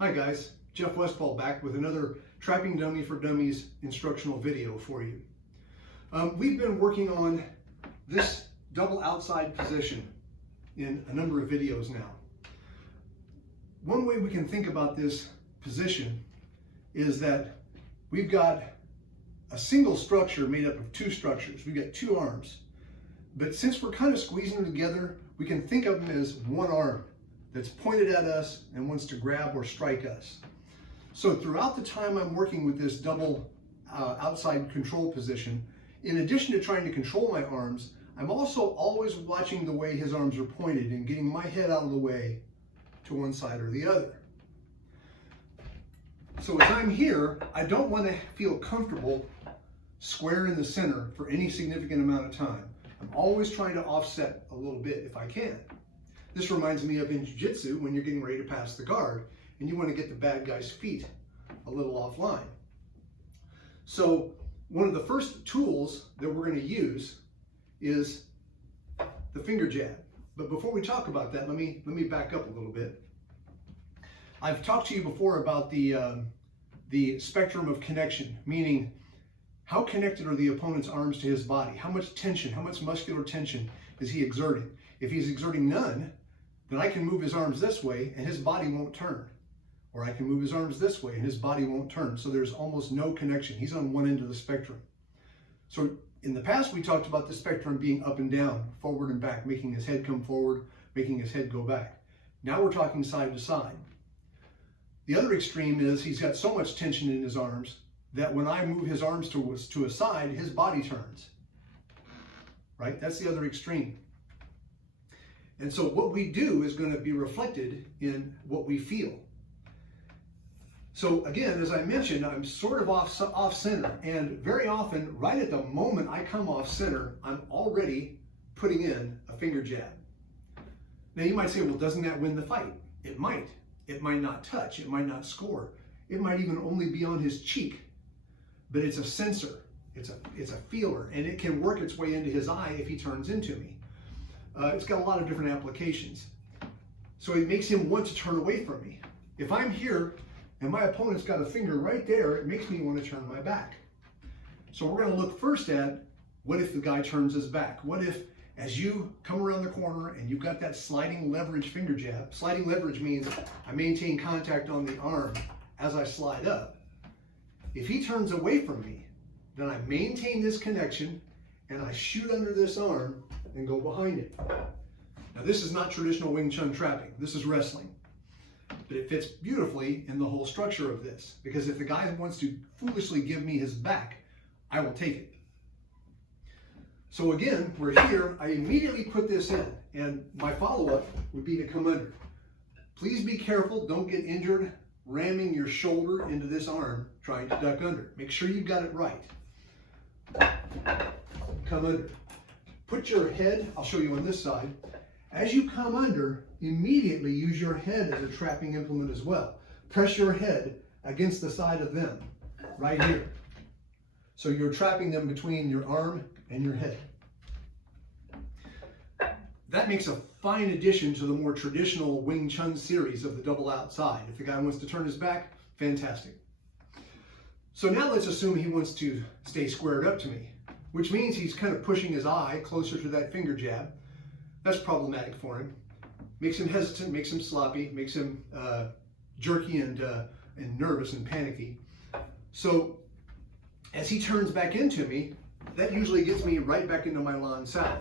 Hi guys, Jeff Westfall back with another Trapping Dummy for Dummies instructional video for you. We've been working on this double outside position in a number of videos now. One way we can think about this position is that we've got a single structure made up of two structures. We've got two arms, but since we're kind of squeezing them together, we can think of them as one arm that's pointed at us and wants to grab or strike us. So throughout the time I'm working with this double outside control position, in addition to trying to control my arms, I'm also always watching the way his arms are pointed and getting my head out of the way to one side or the other. So as I'm here, I don't want to feel comfortable square in the center for any significant amount of time. I'm always trying to offset a little bit if I can. This reminds me of in jiu-jitsu when you're getting ready to pass the guard and you want to get the bad guy's feet a little offline. So one of the first tools that we're going to use is the finger jab. But before we talk about that, let me back up a little bit. I've talked to you before about the spectrum of connection, meaning how connected are the opponent's arms to his body? How much tension, how much muscular tension is he exerting? If he's exerting none, then I can move his arms this way and his body won't turn. Or I can move his arms this way and his body won't turn. So there's almost no connection. He's on one end of the spectrum. So in the past, we talked about the spectrum being up and down, forward and back, making his head come forward, making his head go back. Now we're talking side to side. The other extreme is he's got so much tension in his arms that when I move his arms to a side, his body turns. Right? That's the other extreme. And so what we do is going to be reflected in what we feel. So again, as I mentioned, I'm sort of off center, and very often, right at the moment I come off center, I'm already putting in a finger jab. Now you might say, well, doesn't that win the fight? It might. It might not touch. It might not score. It might even only be on his cheek. But it's a sensor. It's a feeler, and it can work its way into his eye if he turns into me. It's got a lot of different applications. So it makes him want to turn away from me. If I'm here and my opponent's got a finger right there, it makes me want to turn my back. So we're going to look first at what if the guy turns his back? What if as you come around the corner and you've got that sliding leverage finger jab? Sliding leverage means I maintain contact on the arm as I slide up. If he turns away from me, then I maintain this connection and I shoot under this arm and go behind it. Now this is not traditional Wing Chun trapping, this is wrestling. But it fits beautifully in the whole structure of this, because if the guy wants to foolishly give me his back, I will take it. So again, we're here, I immediately put this in, and my follow-up would be to come under. Please be careful, don't get injured ramming your shoulder into this arm trying to duck under. Make sure you've got it right. Come under. Put your head, I'll show you on this side. As you come under, immediately use your head as a trapping implement as well. Press your head against the side of them, right here. So you're trapping them between your arm and your head. That makes a fine addition to the more traditional Wing Chun series of the double outside. If the guy wants to turn his back, fantastic. So now let's assume he wants to stay squared up to me, which means he's kind of pushing his eye closer to that finger jab. That's problematic for him. Makes him hesitant, makes him sloppy, makes him jerky and nervous and panicky. So as he turns back into me, that usually gets me right back into my Lan Sao.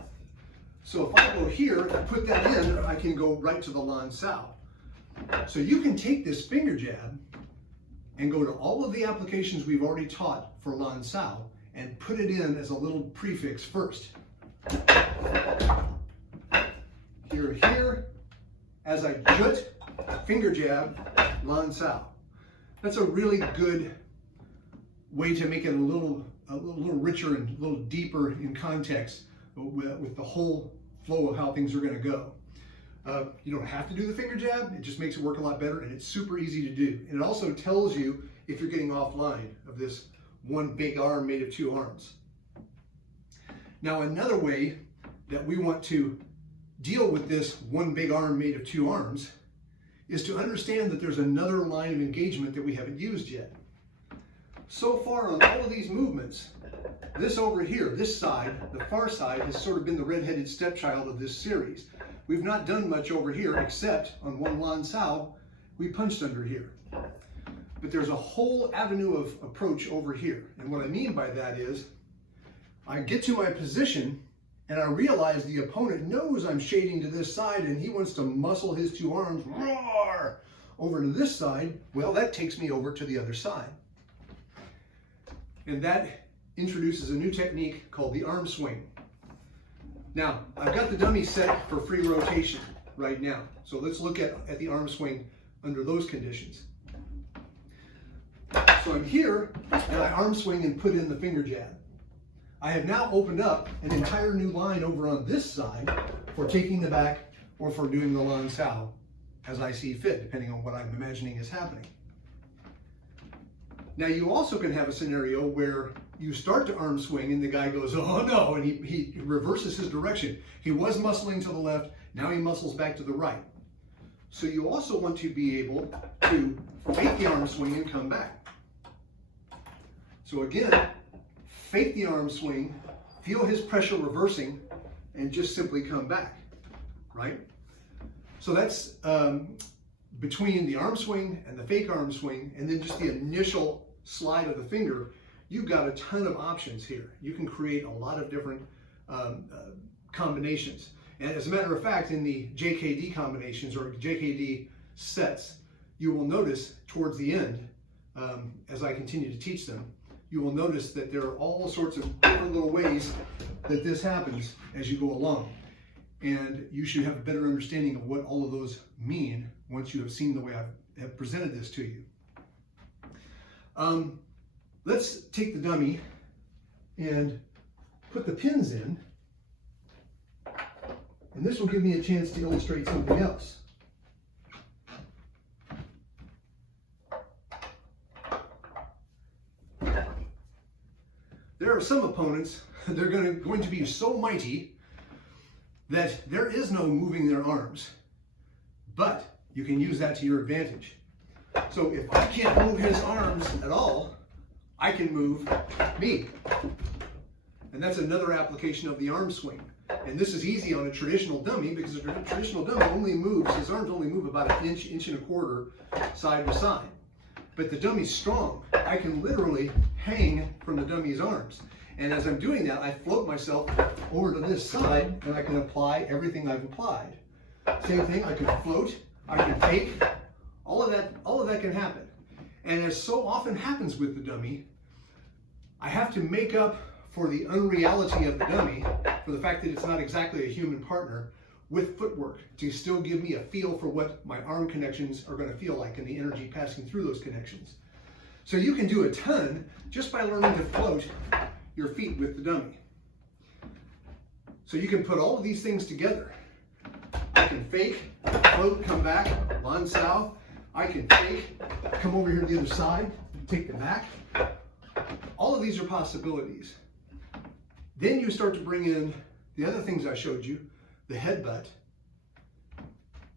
So if I go here and put that in, I can go right to the Lan Sao. So you can take this finger jab and go to all of the applications we've already taught for Lan Sao and put it in as a little prefix first. Here, as I jut, finger jab, Lan Sao. That's a really good way to make it a little richer and a little deeper in context with the whole flow of how things are going to go. You don't have to do the finger jab, it just makes it work a lot better, and it's super easy to do. And it also tells you if you're getting offline of this one big arm made of two arms. Now another way that we want to deal with this one big arm made of two arms is to understand that there's another line of engagement that we haven't used yet. So far on all of these movements, this over here, this side, the far side, has sort of been the red-headed stepchild of this series. We've not done much over here except on one lan sao, we punched under here. But there's a whole avenue of approach over here. And what I mean by that is, I get to my position and I realize the opponent knows I'm shading to this side and he wants to muscle his two arms roar, over to this side. Well, that takes me over to the other side. And that introduces a new technique called the arm swing. Now, I've got the dummy set for free rotation right now. So let's look at the arm swing under those conditions. So I'm here and I arm swing and put in the finger jab. I have now opened up an entire new line over on this side for taking the back or for doing the lan sao as I see fit, depending on what I'm imagining is happening. Now you also can have a scenario where you start to arm swing and the guy goes, oh no, and he reverses his direction. He was muscling to the left, now he muscles back to the right. So you also want to be able to fake the arm swing and come back. So again, fake the arm swing, feel his pressure reversing, and just simply come back, right? So that's between the arm swing and the fake arm swing, and then just the initial slide of the finger, you've got a ton of options here. You can create a lot of different combinations. And as a matter of fact, in the JKD combinations or JKD sets, you will notice towards the end, as I continue to teach them, you will notice that there are all sorts of different little ways that this happens as you go along. And you should have a better understanding of what all of those mean once you have seen the way I have presented this to you. Let's take the dummy and put the pins in. And this will give me a chance to illustrate something else. There are some opponents, they're going to be so mighty that there is no moving their arms, but you can use that to your advantage. So if I can't move his arms at all, I can move me. And that's another application of the arm swing. And this is easy on a traditional dummy because a traditional dummy only moves, his arms only move about an inch, inch and a quarter side to side. But the dummy's strong. I can literally hang from the dummy's arms. And as I'm doing that, I float myself over to this side and I can apply everything I've applied. Same thing, I can float, I can fake, all of that can happen. And as so often happens with the dummy, I have to make up for the unreality of the dummy, for the fact that it's not exactly a human partner, with footwork to still give me a feel for what my arm connections are going to feel like and the energy passing through those connections. So you can do a ton just by learning to float your feet with the dummy. So you can put all of these things together. I can fake, float, come back, lan sao. I can fake, come over here to the other side, take the back. All of these are possibilities. Then you start to bring in the other things I showed you, the headbutt,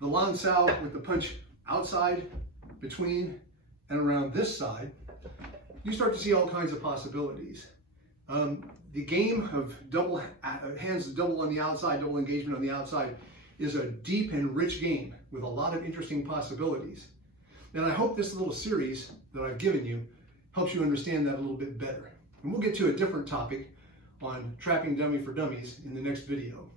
the lan sao with the punch outside, between, and around this side. You start to see all kinds of possibilities. The game of double hands double on the outside, double engagement on the outside is a deep and rich game with a lot of interesting possibilities. And I hope this little series that I've given you helps you understand that a little bit better. And we'll get to a different topic on trapping dummy for dummies in the next video.